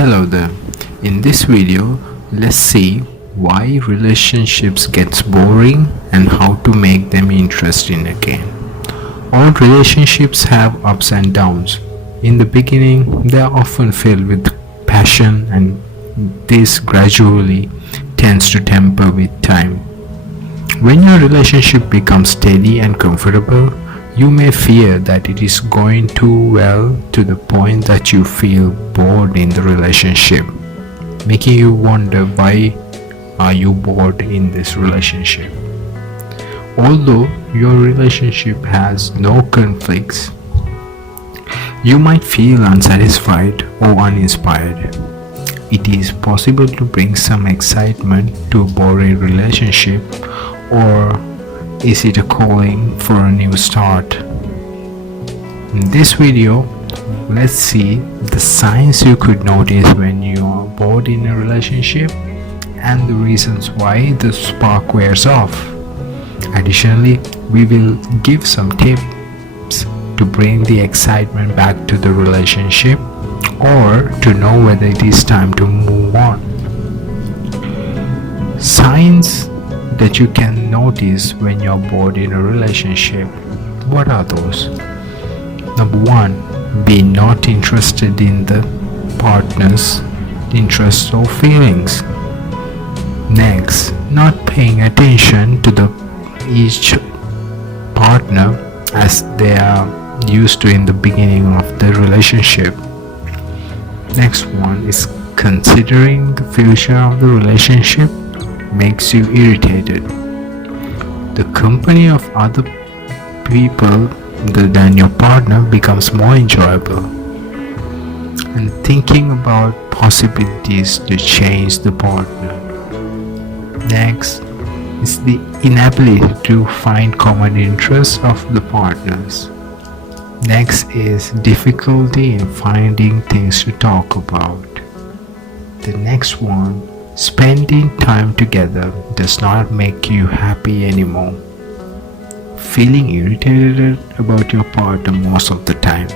Hello there. In this video, let's see why relationships gets boring and how to make them interesting again. All relationships have ups and downs. In the beginning, they are often filled with passion, and this gradually tends to temper with time. When your relationship becomes steady and comfortable, you may fear that it is going too well to the point that you feel bored in the relationship, making you wonder why are you bored in this relationship. Although your relationship has no conflicts, you might feel unsatisfied or uninspired. It is possible to bring some excitement to a boring relationship, or is it a calling for a new start? In this video, let's see the signs you could notice when you are bored in a relationship and the reasons why the spark wears off. Additionally, we will give some tips to bring the excitement back to the relationship or to know whether it is time to move on. Signs that you can notice when you're bored in a relationship. What are those? Number one, be not interested in the partner's interests or feelings. Next, not paying attention to each partner as they are used to in the beginning of the relationship. Next one is considering the future of the relationship makes you irritated. The company of other people other than your partner becomes more enjoyable, and thinking about possibilities to change the partner. Next is the inability to find common interests of the partners. Next is difficulty in finding things to talk about. The next one, spending time together does not make you happy anymore. Feeling irritated about your partner most of the time.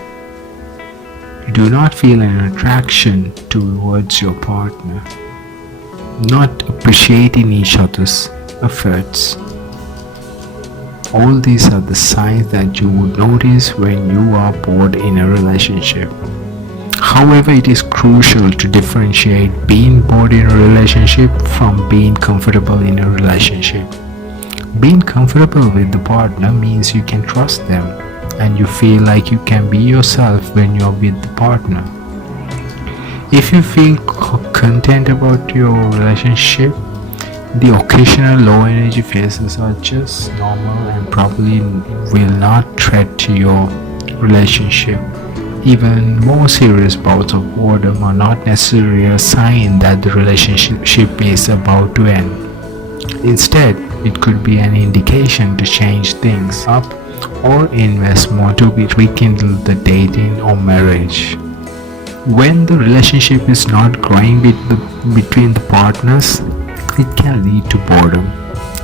You do not feel an attraction towards your partner. Not appreciating each other's efforts. All these are the signs that you would notice when you are bored in a relationship. However, it is crucial to differentiate being bored in a relationship from being comfortable in a relationship. Being comfortable with the partner means you can trust them and you feel like you can be yourself when you're with the partner. If you feel content about your relationship, the occasional low energy phases are just normal and probably will not threat to your relationship. Even more serious bouts of boredom are not necessarily a sign that the relationship is about to end. Instead, it could be an indication to change things up or invest more to rekindle the dating or marriage. When the relationship is not growing between the partners, it can lead to boredom.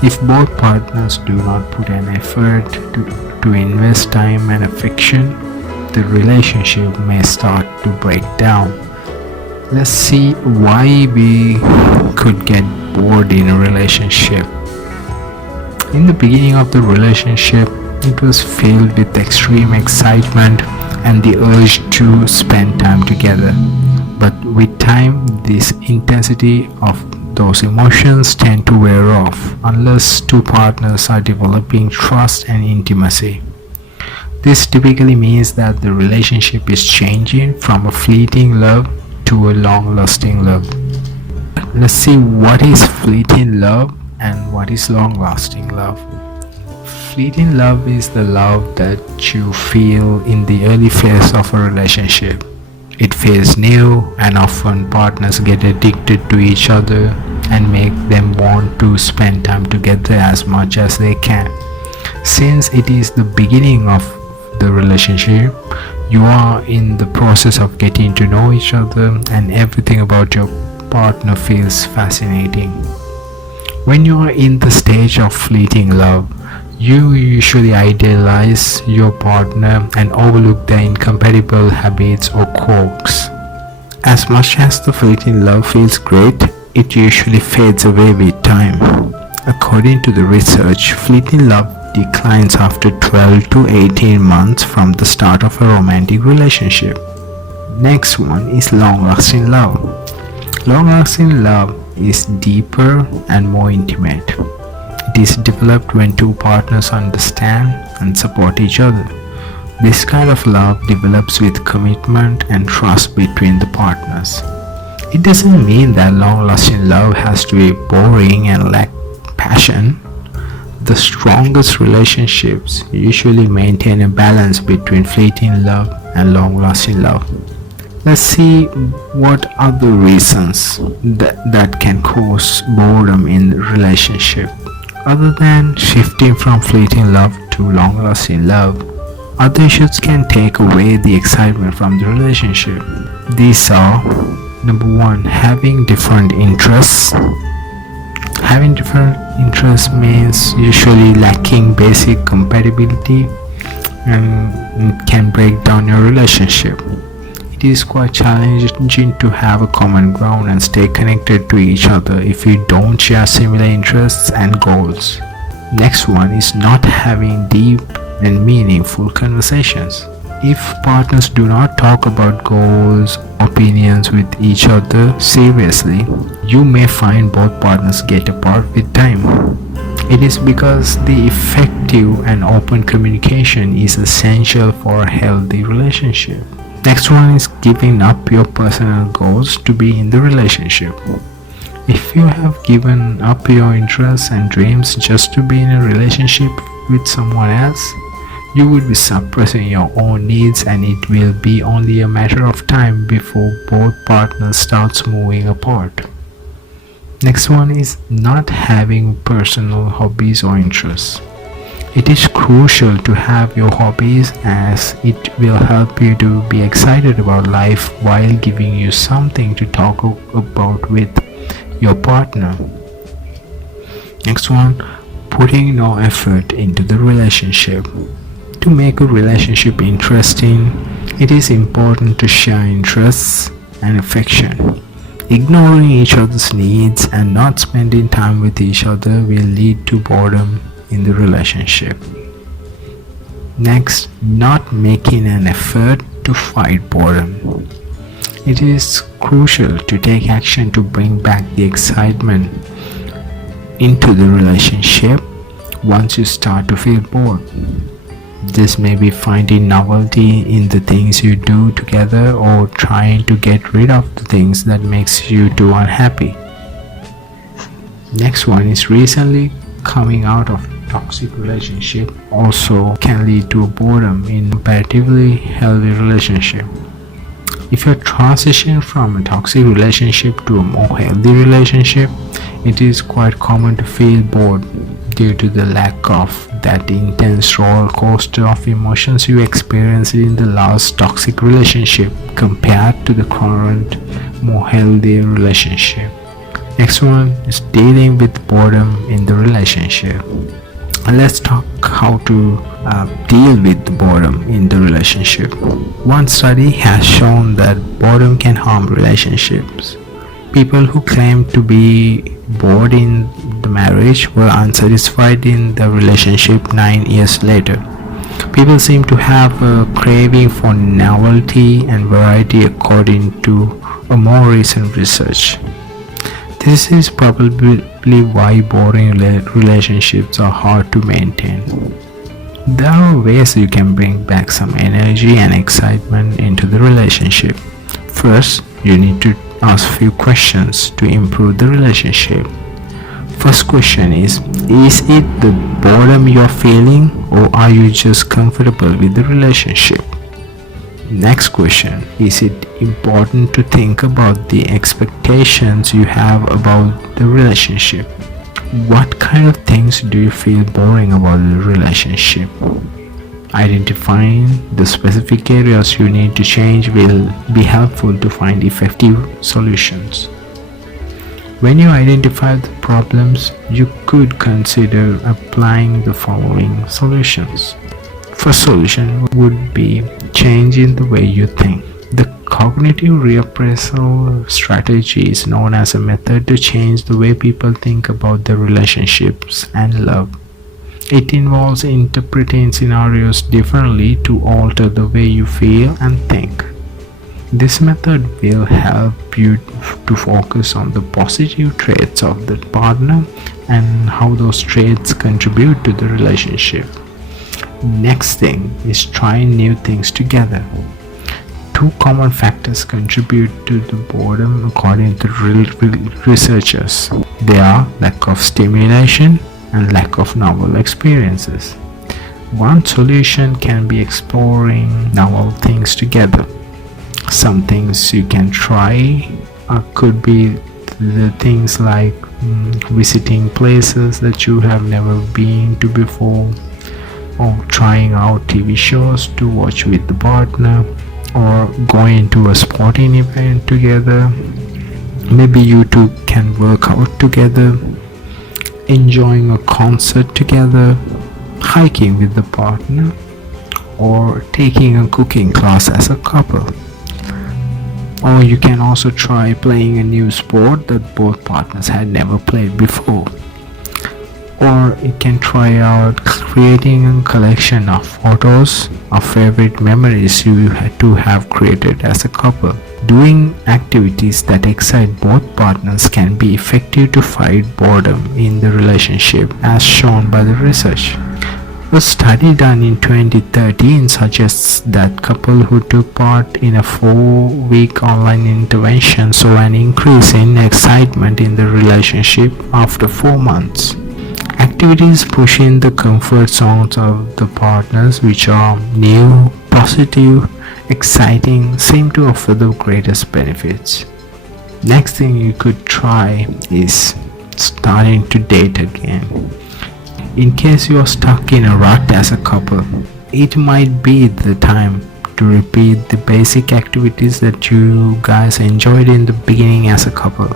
If both partners do not put an effort to invest time and affection, the relationship may start to break down. Let's see why we could get bored in a relationship. In the beginning of the relationship, it was filled with extreme excitement and the urge to spend time together. But with time, this intensity of those emotions tend to wear off unless two partners are developing trust and intimacy. This typically means that the relationship is changing from a fleeting love to a long-lasting love. Let's see what is fleeting love and what is long-lasting love. Fleeting love is the love that you feel in the early phase of a relationship. It feels new, and often partners get addicted to each other and make them want to spend time together as much as they can. Since it is the beginning of the relationship, you are in the process of getting to know each other, and everything about your partner feels fascinating. When you are in the stage of fleeting love, you usually idealize your partner and overlook their incompatible habits or quirks. As much as the fleeting love feels great, it usually fades away with time. According to the research, fleeting love declines after 12 to 18 months from the start of a romantic relationship. Next one is long-lasting love. Long-lasting love is deeper and more intimate. It is developed when two partners understand and support each other. This kind of love develops with commitment and trust between the partners. It doesn't mean that long-lasting love has to be boring and lack passion. The strongest relationships usually maintain a balance between fleeting love and long-lasting love. Let's see what other reasons that can cause boredom in the relationship. Other than shifting from fleeting love to long-lasting love, other issues can take away the excitement from the relationship. These are: number one, having different interests. Having different interests means usually lacking basic compatibility and it can break down your relationship. It is quite challenging to have a common ground and stay connected to each other if you don't share similar interests and goals. Next one is not having deep and meaningful conversations. If partners do not talk about goals, opinions with each other seriously, you may find both partners get apart with time. It is because the effective and open communication is essential for a healthy relationship. Next one is giving up your personal goals to be in the relationship. If you have given up your interests and dreams just to be in a relationship with someone else, you would be suppressing your own needs, and it will be only a matter of time before both partners starts moving apart. Next one is not having personal hobbies or interests. It is crucial to have your hobbies as it will help you to be excited about life while giving you something to talk about with your partner. Next one, putting no effort into the relationship. To make a relationship interesting, it is important to share interests and affection. Ignoring each other's needs and not spending time with each other will lead to boredom in the relationship. Next, not making an effort to fight boredom. It is crucial to take action to bring back the excitement into the relationship once you start to feel bored. This may be finding novelty in the things you do together or trying to get rid of the things that makes you too unhappy. Next one is recently coming out of toxic relationship also can lead to boredom in a comparatively healthy relationship. If you transition from a toxic relationship to a more healthy relationship, it is quite common to feel bored due to the lack of that intense roller coaster of emotions you experienced in the last toxic relationship compared to the current more healthy relationship. Next one is dealing with boredom in the relationship. Let's talk how to deal with boredom in the relationship. One study has shown that boredom can harm relationships. People who claim to be bored in the marriage were unsatisfied in the relationship 9 years later. People seem to have a craving for novelty and variety according to a more recent research. This is probably why boring relationships are hard to maintain. There are ways you can bring back some energy and excitement into the relationship. First, you need to ask few questions to improve the relationship. First question is it the boredom you're feeling, or are you just comfortable with the relationship? Next question, is it important to think about the expectations you have about the relationship? What kind of things do you feel boring about the relationship? Identifying the specific areas you need to change will be helpful to find effective solutions. When you identify the problems, you could consider applying the following solutions. First solution would be changing the way you think. The cognitive reappraisal strategy is known as a method to change the way people think about their relationships and love. It involves interpreting scenarios differently to alter the way you feel and think. This method will help you to focus on the positive traits of the partner and how those traits contribute to the relationship. Next thing is trying new things together. Two common factors contribute to the boredom according to researchers. They are lack of stimulation and lack of novel experiences. One solution can be exploring novel things together. Some things you can try could be the things like visiting places that you have never been to before, or trying out TV shows to watch with the partner, or going to a sporting event together. Maybe you two can work out together, enjoying a concert together, hiking with the partner, or taking a cooking class as a couple. Or you can also try playing a new sport that both partners had never played before. Or you can try out creating a collection of photos of favorite memories you had to have created as a couple. Doing activities that excite both partners can be effective to fight boredom in the relationship, as shown by the research. A study done in 2013 suggests that couples who took part in a 4-week online intervention saw an increase in excitement in the relationship after 4 months. Activities pushing the comfort zones of the partners, which are new, positive, exciting, seem to offer the greatest benefits. Next thing you could try is starting to date again. In case you are stuck in a rut as a couple, it might be the time to repeat the basic activities that you guys enjoyed in the beginning as a couple.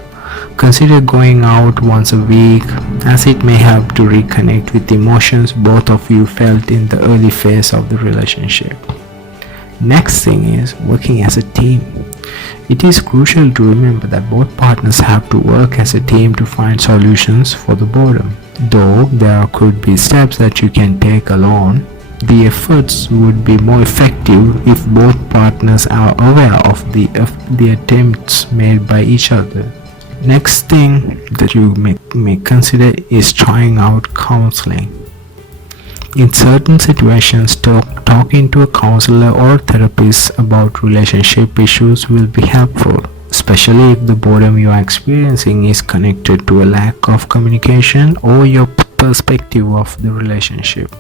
Consider going out once a week, as it may help to reconnect with emotions both of you felt in the early phase of the relationship. Next thing is working as a team. It is crucial to remember that both partners have to work as a team to find solutions for the boredom. Though there could be steps that you can take alone, the efforts would be more effective if both partners are aware of the attempts made by each other. Next thing that you may consider is trying out counseling. In certain situations, talking to a counselor or therapist about relationship issues will be helpful, especially if the boredom you are experiencing is connected to a lack of communication or your perspective of the relationship.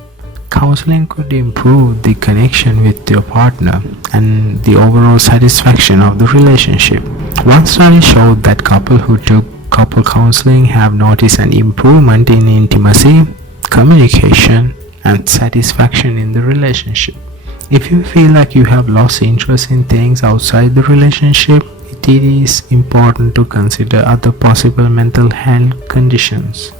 Counseling could improve the connection with your partner and the overall satisfaction of the relationship. One study showed that couples who took couple counseling have noticed an improvement in intimacy, communication, and satisfaction in the relationship. If you feel like you have lost interest in things outside the relationship, it is important to consider other possible mental health conditions.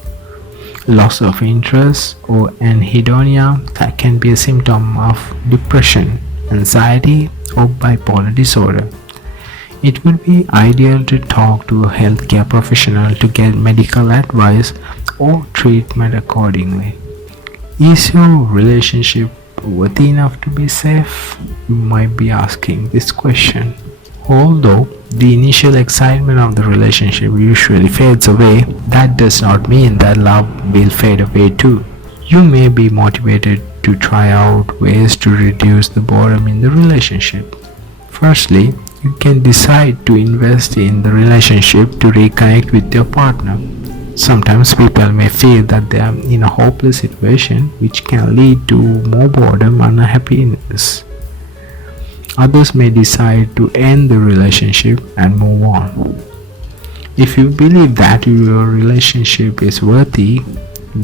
Loss of interest or anhedonia that can be a symptom of depression, anxiety, or bipolar disorder. It would be ideal to talk to a healthcare professional to get medical advice or treatment accordingly. Is your relationship worthy enough to be safe? You might be asking this question. Although the initial excitement of the relationship usually fades away, that does not mean that love will fade away too. You may be motivated to try out ways to reduce the boredom in the relationship. Firstly, you can decide to invest in the relationship to reconnect with your partner. Sometimes people may feel that they are in a hopeless situation, which can lead to more boredom and unhappiness. Others may decide to end the relationship and move on. If you believe that your relationship is worthy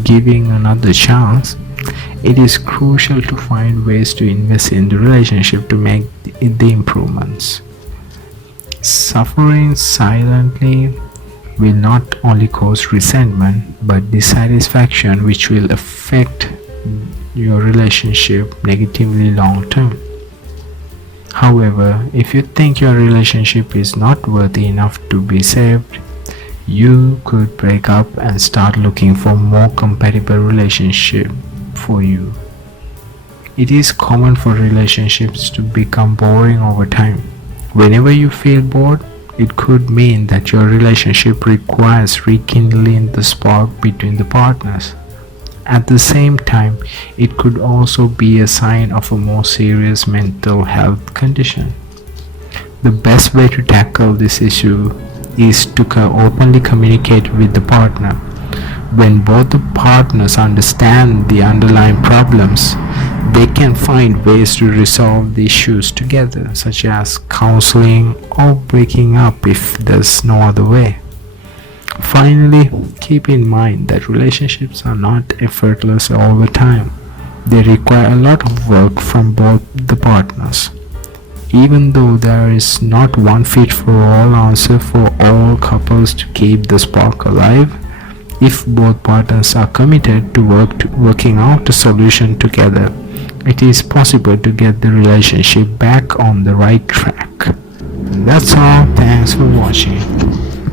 giving another chance, it is crucial to find ways to invest in the relationship to make the improvements. Suffering silently will not only cause resentment but dissatisfaction, which will affect your relationship negatively long term. However, if you think your relationship is not worthy enough to be saved, you could break up and start looking for more compatible relationship for you. It is common for relationships to become boring over time. Whenever you feel bored, it could mean that your relationship requires rekindling the spark between the partners. At the same time, it could also be a sign of a more serious mental health condition. The best way to tackle this issue is to openly communicate with the partner. When both the partners understand the underlying problems, they can find ways to resolve the issues together, such as counseling or breaking up if there's no other way. Finally, keep in mind that relationships are not effortless all the time. They require a lot of work from both the partners. Even though there is not one fit for all answer for all couples to keep the spark alive, if both partners are committed to working out a solution together, it is possible to get the relationship back on the right track. That's all. Thanks for watching.